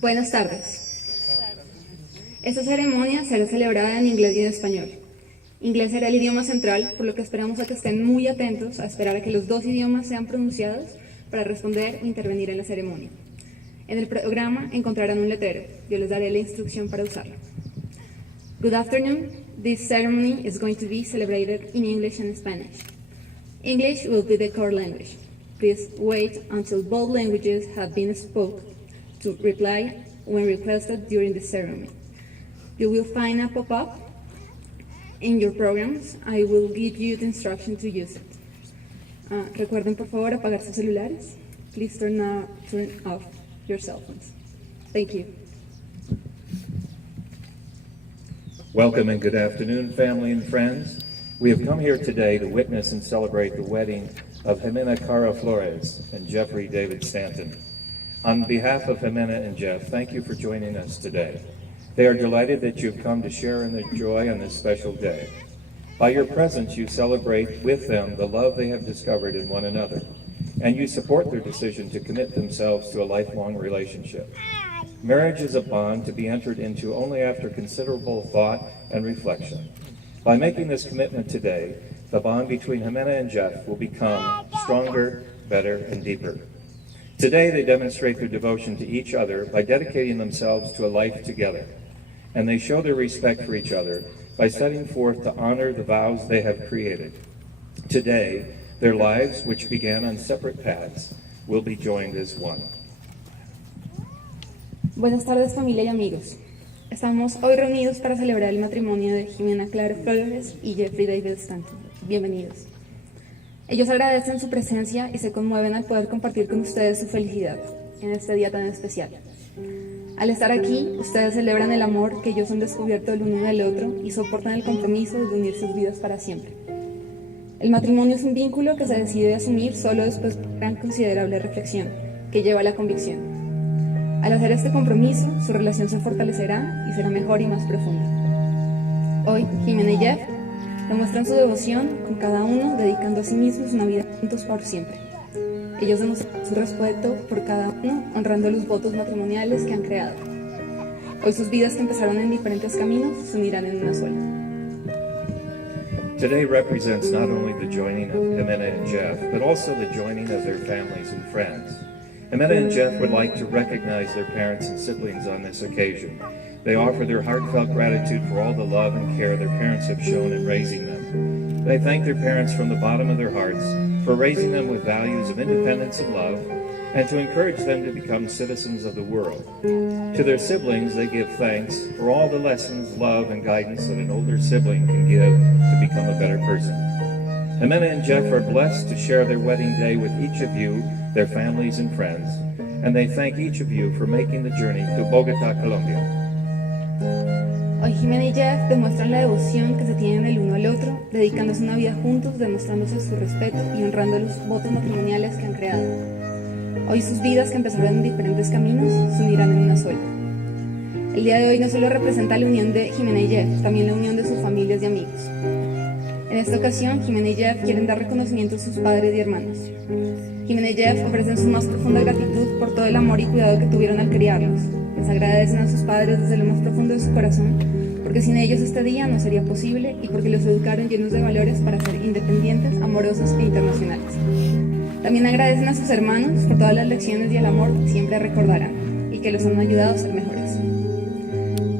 Buenas tardes. Esta ceremonia será celebrada en inglés y en español. Inglés será el idioma central, por lo que esperamos a que estén muy atentos a esperar a que los dos idiomas sean pronunciados para responder o intervenir en la ceremonia. En el programa encontrarán un letrero. Yo les daré la instrucción para usarlo. Good afternoon. This ceremony is going to be celebrated in English and Spanish. English will be the core language. Please wait until both languages have been spoken to reply when requested during the ceremony. You will find a pop-up in your programs. I will give you the instruction to use it. Recuerden por favor apagar sus celulares. Please turn off your cell phones. Thank you. Welcome and good afternoon, family and friends. We have come here today to witness and celebrate the wedding of Ximena Cara Flores and Jeffrey David Stanton. On behalf of Ximena and Jeff, thank you for joining us today. They are delighted that you've come to share in their joy on this special day. By your presence, you celebrate with them the love they have discovered in one another, and you support their decision to commit themselves to a lifelong relationship. Marriage is a bond to be entered into only after considerable thought and reflection. By making this commitment today, the bond between Ximena and Jeff will become stronger, better, and deeper. Today, they demonstrate their devotion to each other by dedicating themselves to a life together, and they show their respect for each other by setting forth to honor the vows they have created. Today, their lives, which began on separate paths, will be joined as one. Buenas tardes, familia y amigos. Estamos hoy reunidos para celebrar el matrimonio de Ximena Clara Flores y Jeffrey David Stanton. Bienvenidos. Ellos agradecen su presencia y se conmueven al poder compartir con ustedes su felicidad en este día tan especial. Al estar aquí, ustedes celebran el amor que ellos han descubierto el uno del otro y soportan el compromiso de unir sus vidas para siempre. El matrimonio es un vínculo que se decide asumir solo después de una gran considerable reflexión, que lleva a la convicción. Al hacer este compromiso, su relación se fortalecerá y será mejor y más profunda. Hoy, Ximena y Jeff demuestran su devoción con cada uno dedicando a sí mismos una vida juntos por siempre. Ellos demuestran su respeto por cada uno, honrando los votos matrimoniales que han creado. Hoy sus vidas que empezaron en diferentes caminos se unirán en una sola. Today represents not only the joining of Ximena and Jeff, but also the joining of their families and friends. Ximena and Jeff would like to recognize their parents and siblings on this occasion. They offer their heartfelt gratitude for all the love and care their parents have shown in raising them. They thank their parents from the bottom of their hearts for raising them with values of independence and love, and to encourage them to become citizens of the world. To their siblings, they give thanks for all the lessons, love, and guidance that an older sibling can give to become a better person. Ximena and Jeff are blessed to share their wedding day with each of you, their families and friends, and they thank each of you for making the journey to Bogotá, Colombia. Hoy Ximena y Jeff demuestran la devoción que se tienen el uno al otro, dedicándose una vida juntos, demostrándose su respeto y honrando los votos matrimoniales que han creado. Hoy sus vidas que empezaron en diferentes caminos se unirán en una sola. El día de hoy no solo representa la unión de Ximena y Jeff, también la unión de sus familias y amigos. En esta ocasión, Ximena y Jeff quieren dar reconocimiento a sus padres y hermanos. Ximena y Jeff ofrecen su más profunda gratitud por todo el amor y cuidado que tuvieron al criarlos. Les agradecen a sus padres desde lo más profundo de su corazón, porque sin ellos este día no sería posible y porque los educaron llenos de valores para ser independientes, amorosos e internacionales. También agradecen a sus hermanos por todas las lecciones y el amor que siempre recordarán y que los han ayudado a ser mejores.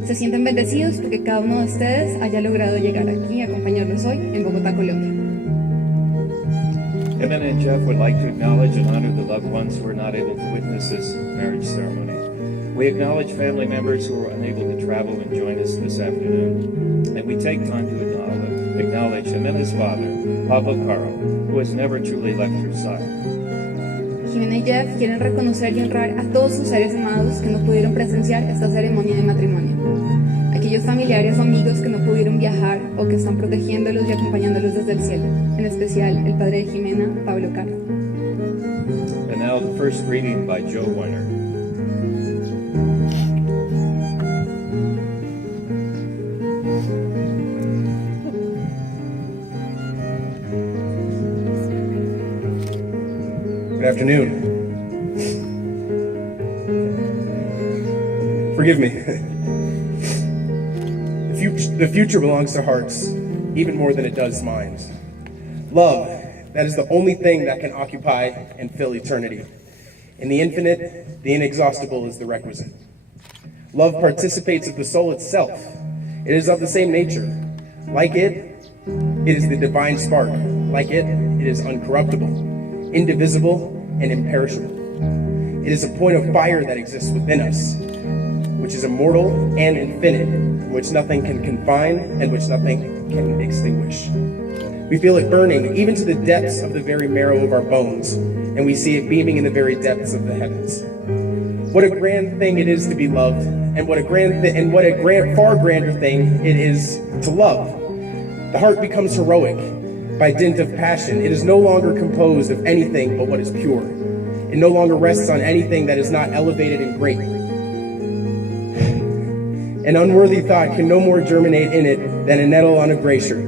Se sienten bendecidos porque cada uno de ustedes haya logrado llegar aquí y acompañarlos hoy en Bogotá, Colombia. Ximena and Jeff would like to acknowledge and honor the loved ones who are not able to witness this marriage ceremony. We acknowledge family members who are unable to travel and join us this afternoon, and we take time to acknowledge Ximena's father, Pablo Caro, who has never truly left her side. Ximena y Jeff quieren reconocer y honrar a todos sus seres amados que no pudieron presenciar esta ceremonia de matrimonio. Aquellos familiares o amigos que no pudieron viajar o que están protegiéndolos y acompañándolos desde el cielo, en especial el padre de Ximena, Pablo Caro. And now the first greeting by Joe Weiner. Good afternoon. forgive me. The future belongs to hearts, even more than it does minds. Love, that is the only thing that can occupy and fill eternity. In the infinite, the inexhaustible is the requisite. Love participates of the soul itself. It is of the same nature. Like it is the divine spark. Like it is uncorruptible, indivisible, and imperishable. It is a point of fire that exists within us, which is immortal and infinite, which nothing can confine and which nothing can extinguish. We feel it burning even to the depths of the very marrow of our bones, and we see it beaming in the very depths of the heavens. What a grand thing it is to be loved, and what a far grander thing it is to love. The heart becomes heroic by dint of passion. It is no longer composed of anything but what is pure. It no longer rests on anything that is not elevated and great. An unworthy thought can no more germinate in it than a nettle on a glacier.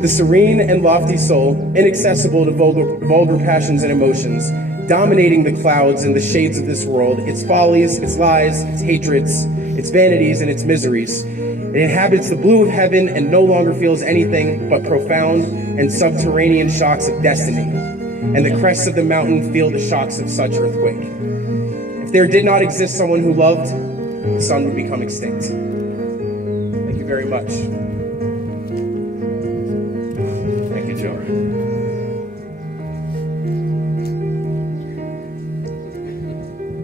The serene and lofty soul, inaccessible to vulgar passions and emotions, dominating the clouds and the shades of this world, its follies, its lies, its hatreds, its vanities, and its miseries. It inhabits the blue of heaven and no longer feels anything but profound and subterranean shocks of destiny. And the crests of the mountain feel the shocks of such earthquake. If there did not exist someone who loved, the sun would become extinct. Thank you very much. Thank you, Joe.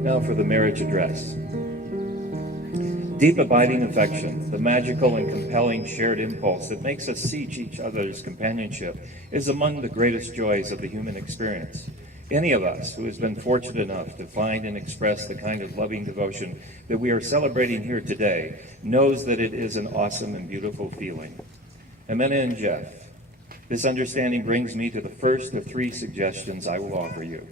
Now for the marriage address. Deep abiding affection, the magical and compelling shared impulse that makes us seek each other's companionship, is among the greatest joys of the human experience. Any of us who has been fortunate enough to find and express the kind of loving devotion that we are celebrating here today knows that it is an awesome and beautiful feeling. Ximena and Jeff, this understanding brings me to the first of three suggestions I will offer you.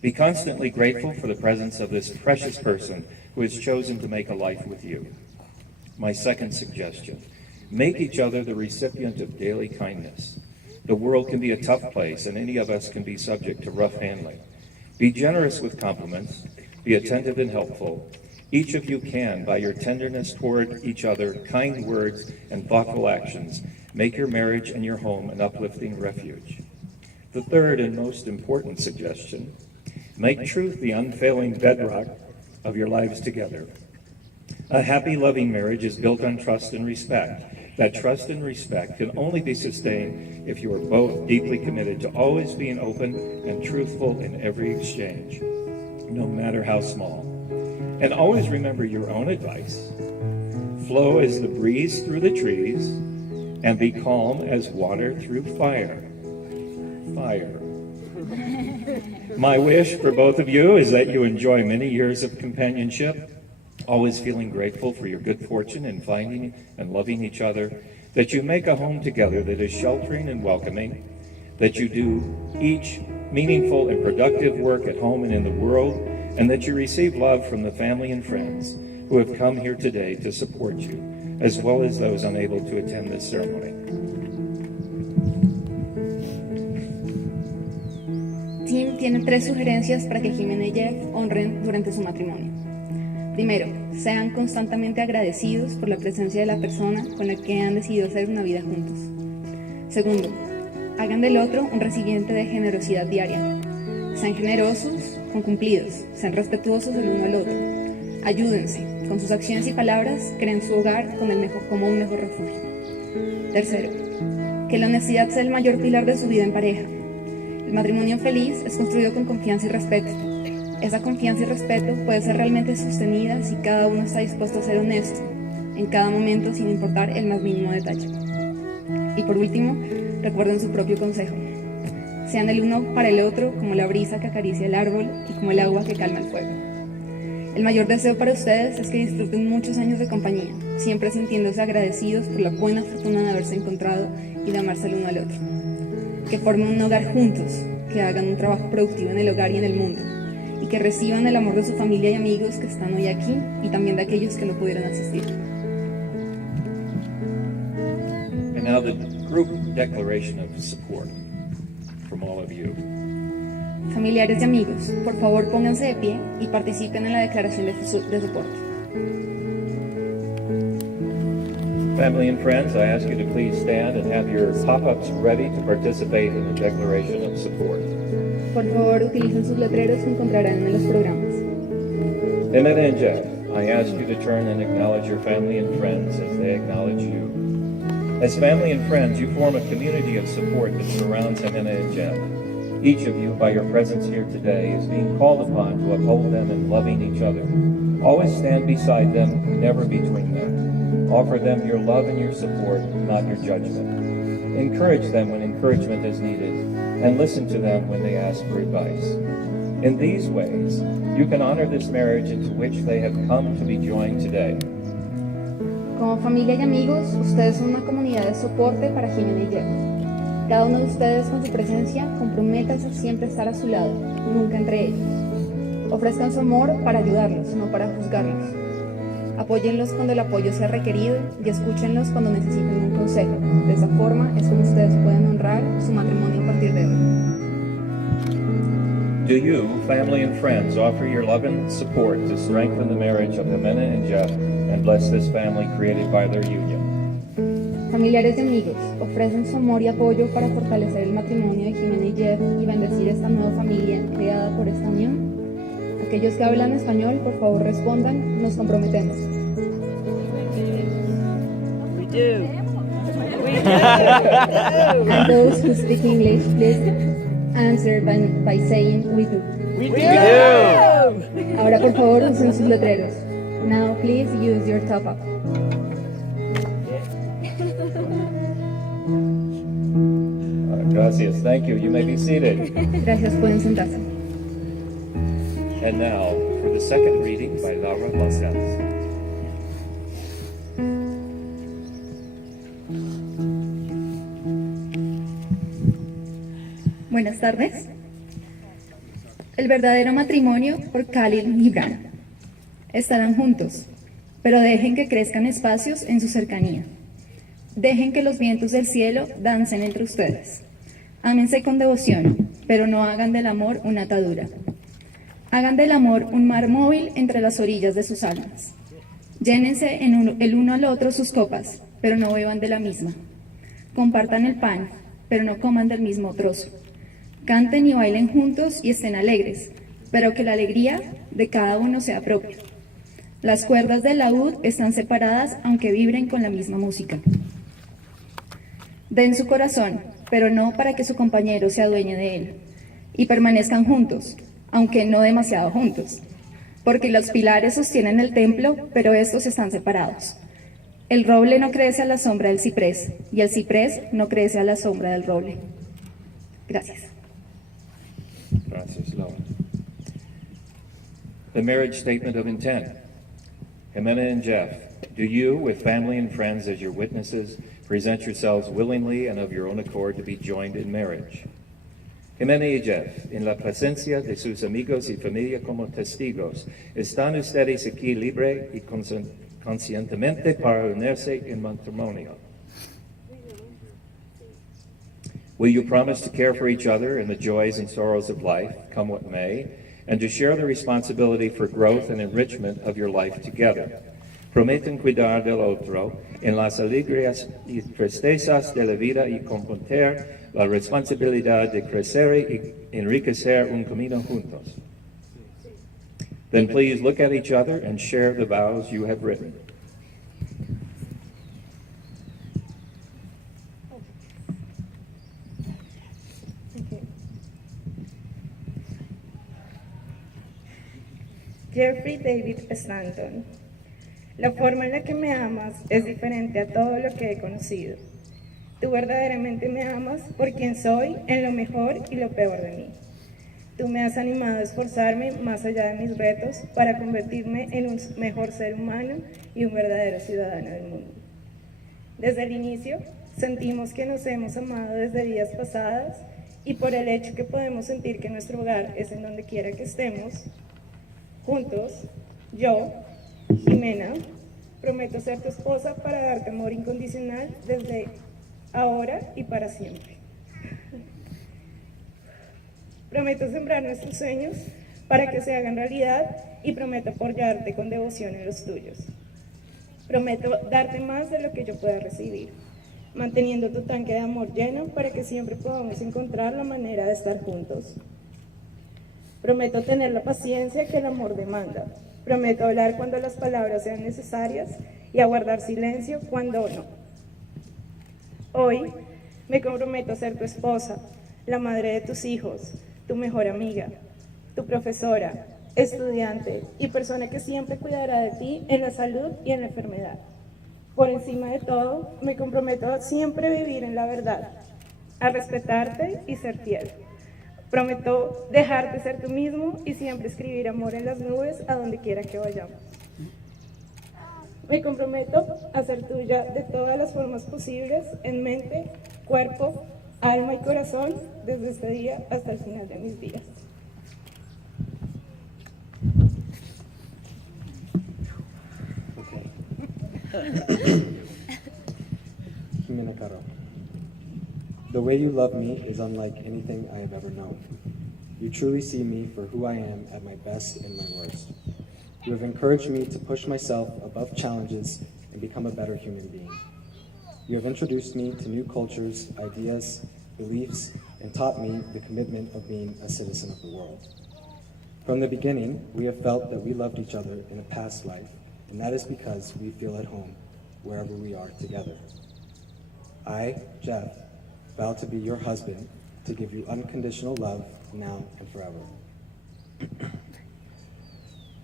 Be constantly grateful for the presence of this precious person who has chosen to make a life with you. My second suggestion, make each other the recipient of daily kindness. The world can be a tough place, and any of us can be subject to rough handling. Be generous with compliments, be attentive and helpful. Each of you can, by your tenderness toward each other, kind words, and thoughtful actions, make your marriage and your home an uplifting refuge. The third and most important suggestion, make truth the unfailing bedrock of your lives together. A happy, loving marriage is built on trust and respect. That trust and respect can only be sustained if you are both deeply committed to always being open and truthful in every exchange, no matter how small. And always remember your own advice. Flow as the breeze through the trees, and be calm as water through fire. Fire. My wish for both of you is that you enjoy many years of companionship, always feeling grateful for your good fortune in finding and loving each other, that you make a home together that is sheltering and welcoming, that you do each meaningful and productive work at home and in the world, and that you receive love from the family and friends who have come here today to support you, as well as those unable to attend this ceremony. Tim tiene tres sugerencias para que Ximena y Jeff honren durante su matrimonio. Primero, sean constantemente agradecidos por la presencia de la persona con la que han decidido hacer una vida juntos. Segundo, hagan del otro un recipiente de generosidad diaria. Sean generosos con cumplidos, sean respetuosos el uno al otro. Ayúdense, con sus acciones y palabras, creen su hogar como un mejor refugio. Tercero, que la honestidad sea el mayor pilar de su vida en pareja. El matrimonio feliz es construido con confianza y respeto. Esa confianza y respeto puede ser realmente sostenida si cada uno está dispuesto a ser honesto en cada momento sin importar el más mínimo detalle. Y por último, recuerden su propio consejo. Sean el uno para el otro como la brisa que acaricia el árbol y como el agua que calma el fuego. El mayor deseo para ustedes es que disfruten muchos años de compañía, siempre sintiéndose agradecidos por la buena fortuna de haberse encontrado y de amarse el uno al otro. Que formen un hogar juntos, que hagan un trabajo productivo en el hogar y en el mundo, y que reciban el amor de su familia y amigos que están hoy aquí y también de aquellos que no pudieron asistir. And now the group declaration of support from all of you. Familiares y amigos, por favor pónganse de pie y participen en la declaración de soporte. Family and friends, I ask you to please stand and have your pop-ups ready to participate in the declaration of support. Por favor, utilicen sus letreros que encontrarán en los programas. Ximena and Jeff, I ask you to turn and acknowledge your family and friends as they acknowledge you. As family and friends, you form a community of support that surrounds Ximena and Jeff. Each of you, by your presence here today, is being called upon to uphold them in loving each other. Always stand beside them, never between them. Offer them your love and your support, not your judgment. Encourage them when encouragement is needed, and listen to them when they ask for advice. In these ways, you can honor this marriage into which they have come to be joined today. Como familia y amigos, ustedes son una comunidad de soporte para Ximena y Jeff. Cada uno de ustedes con su presencia, comprométase siempre a estar a su lado, nunca entre ellos. Ofrezcan su amor para ayudarlos, no para juzgarlos. Apóyenlos cuando el apoyo sea requerido y escúchenlos cuando necesiten un consejo. De esa forma es como ustedes pueden honrar su matrimonio a partir de hoy. Do you, family and friends, offer your love and support to strengthen the marriage of Ximena and Jeff and bless this family created by their union? Familiares y amigos, ofrecen su amor y apoyo para fortalecer el matrimonio de Ximena y Jeff y bendecir esta nueva familia creada por esta unión. Aquellos que hablan español, por favor respondan, nos comprometemos. We do. And those who speak English, please answer by saying we do. We do. Ahora por favor usen sus letreros. Now please use your top up. Gracias. Thank you. You may be seated. Gracias, pueden sentarse. And now, for the second reading by Laura Lascelles. Buenas tardes. El verdadero matrimonio por Khalil Gibran. Estarán juntos, pero dejen que crezcan espacios en su cercanía. Dejen que los vientos del cielo dancen entre ustedes. Ámense con devoción, pero no hagan del amor una atadura. Hagan del amor un mar móvil entre las orillas de sus almas. Llénense el uno al otro sus copas, pero no beban de la misma. Compartan el pan, pero no coman del mismo trozo. Canten y bailen juntos y estén alegres, pero que la alegría de cada uno sea propia. Las cuerdas del laúd están separadas aunque vibren con la misma música. Den su corazón, pero no para que su compañero se adueñe de él. Y permanezcan juntos, aunque no demasiado juntos, porque los pilares sostienen el templo, pero estos están separados. El roble no crece a la sombra del ciprés, y el ciprés no crece a la sombra del roble. Gracias. Gracias, Laura. The marriage statement of intent. Ximena and Jeff, do you, with family and friends as your witnesses, present yourselves willingly and of your own accord to be joined in marriage? Ximena y Jeff, en la presencia de sus amigos y familia como testigos, ¿están ustedes aquí libre y conscientemente para unirse en matrimonio? Will you promise to care for each other in the joys and sorrows of life, come what may, and to share the responsibility for growth and enrichment of your life together? Prometen cuidar del otro en las alegrías y tristezas de la vida y comprender la responsabilidad de crecer y enriquecer un camino juntos. Then please look at each other and share the vows you have written. Jeffrey David Stanton. La forma en la que me amas es diferente a todo lo que he conocido. Tú verdaderamente me amas por quien soy, en lo mejor y lo peor de mí. Tú me has animado a esforzarme más allá de mis retos para convertirme en un mejor ser humano y un verdadero ciudadano del mundo. Desde el inicio, sentimos que nos hemos amado desde vidas pasadas y por el hecho que podemos sentir que nuestro hogar es en donde quiera que estemos, juntos, yo, Ximena, prometo ser tu esposa para darte amor incondicional desde ahora y para siempre. Prometo sembrar nuestros sueños para que se hagan realidad y prometo apoyarte con devoción en los tuyos. Prometo darte más de lo que yo pueda recibir, manteniendo tu tanque de amor lleno para que siempre podamos encontrar la manera de estar juntos. Prometo tener la paciencia que el amor demanda. Prometo hablar cuando las palabras sean necesarias y aguardar silencio cuando no. Hoy me comprometo a ser tu esposa, la madre de tus hijos, tu mejor amiga, tu profesora, estudiante y persona que siempre cuidará de ti en la salud y en la enfermedad. Por encima de todo, me comprometo a siempre vivir en la verdad, a respetarte y ser fiel. Prometo dejarte ser tú mismo y siempre escribir amor en las nubes a donde quiera que vayamos. Me comprometo a ser tuya de todas las formas posibles, en mente, cuerpo, alma y corazón, desde este día hasta el final de mis días. Ximena Caro. The way you love me is unlike anything I have ever known. You truly see me for who I am at my best and my worst. You have encouraged me to push myself above challenges and become a better human being. You have introduced me to new cultures, ideas, beliefs, and taught me the commitment of being a citizen of the world. From the beginning, we have felt that we loved each other in a past life, and that is because we feel at home wherever we are together. I, Jeff, vow to be your husband, to give you unconditional love now and forever.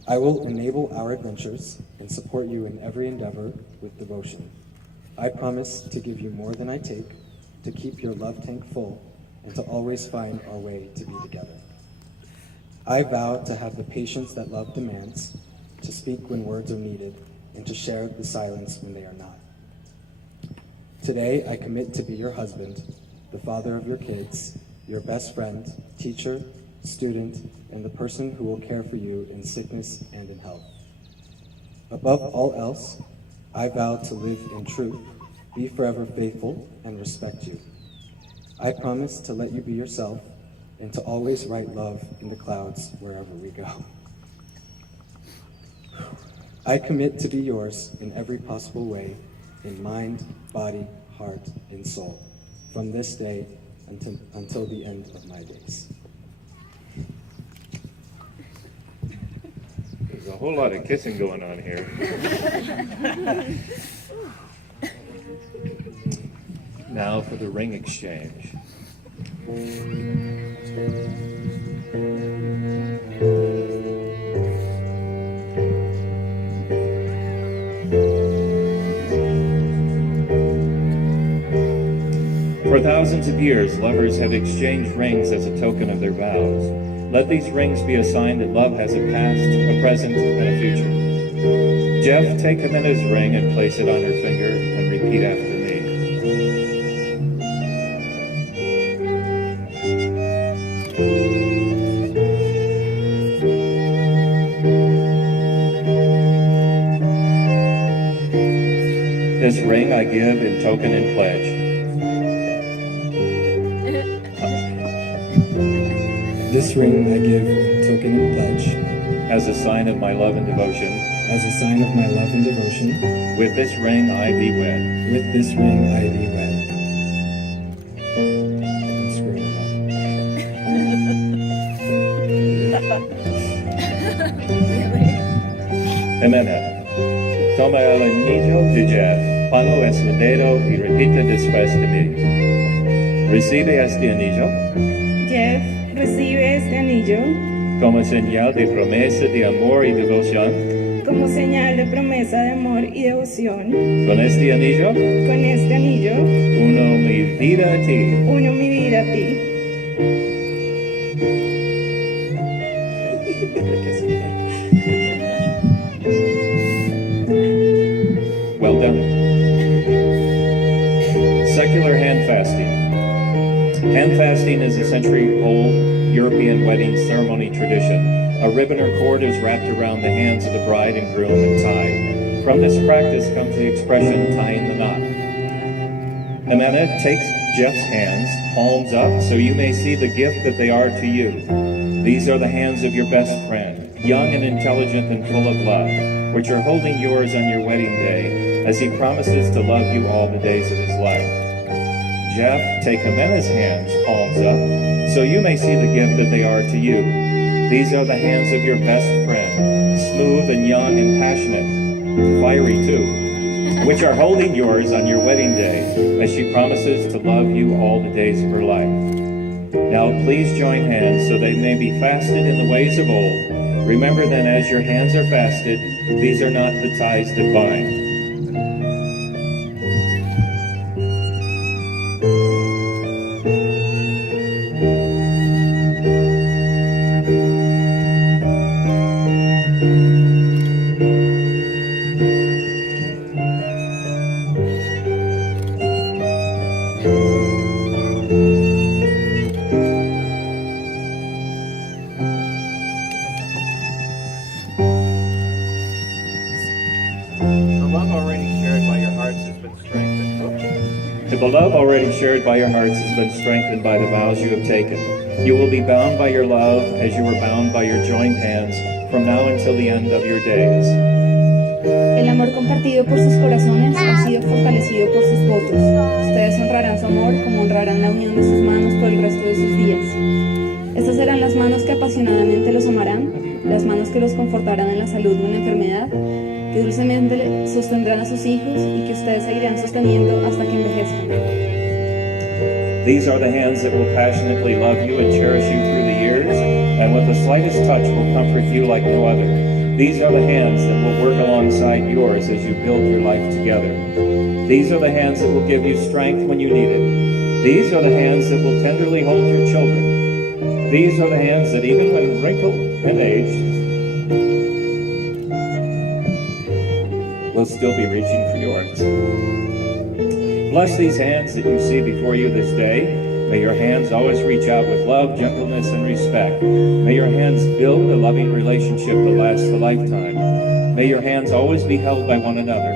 I will enable our adventures and support you in every endeavor with devotion. I promise to give you more than I take, to keep your love tank full, and to always find our way to be together. I vow to have the patience that love demands, to speak when words are needed, and to share the silence when they are not. Today, I commit to be your husband, the father of your kids, your best friend, teacher, student, and the person who will care for you in sickness and in health. Above all else, I vow to live in truth, be forever faithful, and respect you. I promise to let you be yourself and to always write love in the clouds wherever we go. I commit to be yours in every possible way, in mind, body, heart, and soul, from this day until the end of my days. There's a whole lot of kissing going on here. Now for the ring exchange. For thousands of years, lovers have exchanged rings as a token of their vows. Let these rings be a sign that love has a past, a present, and a future. Jeff, take Ximena's ring and place it on her finger and repeat after me. This ring I give in token and pledge. This ring I give in token and pledge, As a sign of my love and devotion, as a sign of my love and devotion. with this ring I thee wed. With this ring I thee wed. I'm screwing it Ximena, toma el anillo de Jeff, ponlo en su dedo y repite después de mí. Recibe este anillo Jeff, recibe este anillo como señal de promesa de amor y devoción. como señal de promesa de amor y devoción. Con este anillo, Con este anillo, uno mi vida a ti. uno mi vida a ti. Well done. Secular hand fasting. Hand fasting is a century-old European wedding ceremony tradition. A ribbon or cord is wrapped around the hands of the bride and groom and tied. From this practice comes the expression tying the knot. Ximena takes Jeff's hands, palms up, so you may see the gift that they are to you. These are the hands of your best friend, young and intelligent and full of love, which are holding yours on your wedding day, as he promises to love you all the days of his life. Jeff, take Ximena's hands, palms up, so you may see the gift that they are to you. These are the hands of your best friend, smooth and young and passionate, fiery too, which are holding yours on your wedding day, as she promises to love you all the days of her life. Now please join hands so they may be fasted in the ways of old. Remember then, as your hands are fasted, these are not the ties that bind. The love already shared by your hearts has been strengthened by the vows you have taken. You will be bound by your love as you were bound by your joined hands from now until the end of your days. El amor compartido por sus corazones ha sido fortalecido por sus votos. Ustedes honrarán su amor como honrarán la unión de sus manos por el resto de sus días. Estas serán las manos que apasionadamente los amarán, las manos que los confortarán en la salud o en la enfermedad, que dulcemente sostendrán a sus hijos y que ustedes seguirán sosteniendo hasta que envejezcan. These are the hands that will passionately love you and cherish you through the years, and with the slightest touch will comfort you like no other. These are the hands that will work alongside yours as you build your life together. These are the hands that will give you strength when you need it. These are the hands that will tenderly hold your children. These are the hands that, even when wrinkled and aged, will still be reaching for yours. Bless these hands that you see before you this day. May your hands always reach out with love, gentleness, and respect. May your hands build a loving relationship that lasts a lifetime. May your hands always be held by one another.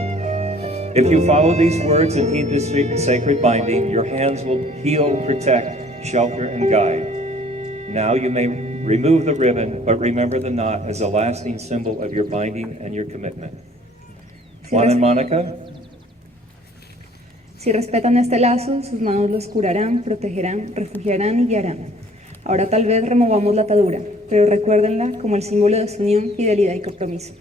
If you follow these words and heed this sacred binding, your hands will heal, protect, shelter, and guide. Now you may remove the ribbon, but remember the knot as a lasting symbol of your binding and your commitment. Juan and Monica. Si respetan este lazo, sus manos los curarán, protegerán, refugiarán y guiarán. Ahora tal vez removamos la atadura, pero recuérdenla como el símbolo de su unión, fidelidad y compromiso.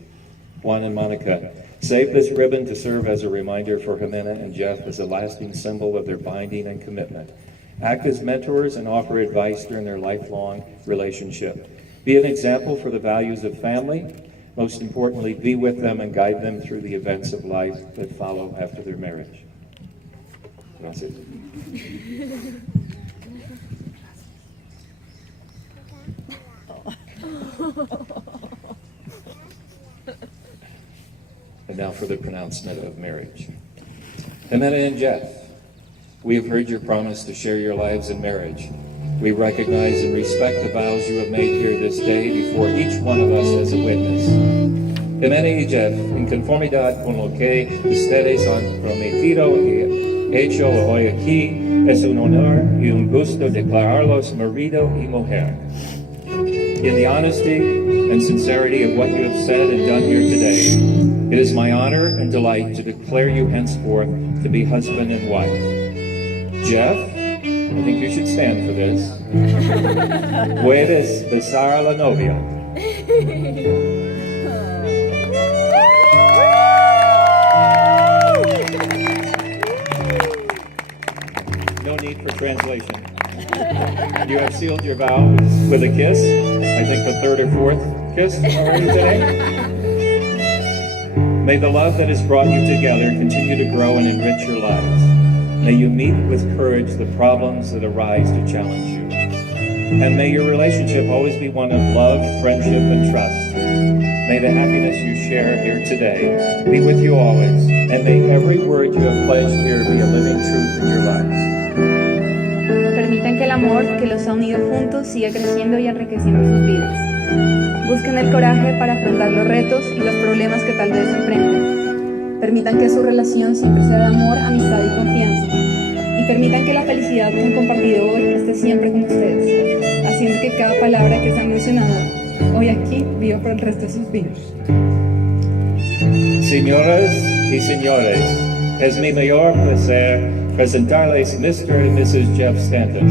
Juan and Monica, save this ribbon to serve as a reminder for Ximena and Jeff as a lasting symbol of their binding and commitment. Act as mentors and offer advice during their lifelong relationship. Be an example for the values of family. Most importantly, be with them and guide them through the events of life that follow after their marriage. That's it. And now for the pronouncement of marriage. Ximena and Jeff, we have heard your promise to share your lives in marriage. We recognize and respect the vows you have made here this day before each one of us as a witness. Ximena y Jeff, en conformidad con lo que ustedes han prometido y hecho hoy aquí, es un honor y un gusto declararlos marido y mujer. In the honesty and sincerity of what you have said and done here today, it is my honor and delight to declare you henceforth to be husband and wife. Jeff, I think you should stand for this. Puedes besar a la novia. No need for translation. You have sealed your vows with a kiss. I think the third or fourth kiss already today. May the love that has brought you together continue to grow and enrich your lives. May you meet with courage the problems that arise to challenge you. And may your relationship always be one of love, friendship, and trust. May the happiness you share here today be with you always. And may every word you have pledged here be a living truth in your lives. Permitan que el amor que los ha unido juntos siga creciendo y enriqueciendo sus vidas. Busquen el coraje para afrontar los retos y los problemas que tal vez enfrenten. Permitan que su relación siempre sea de amor, amistad y confianza. y permitan que la felicidad que han compartido hoy esté siempre con ustedes, haciendo que cada palabra que se ha mencionado hoy aquí viva por el resto de sus vidas. Señoras y señores, es mi mayor placer presentarles Mr. y Mrs. Jeff Stanton.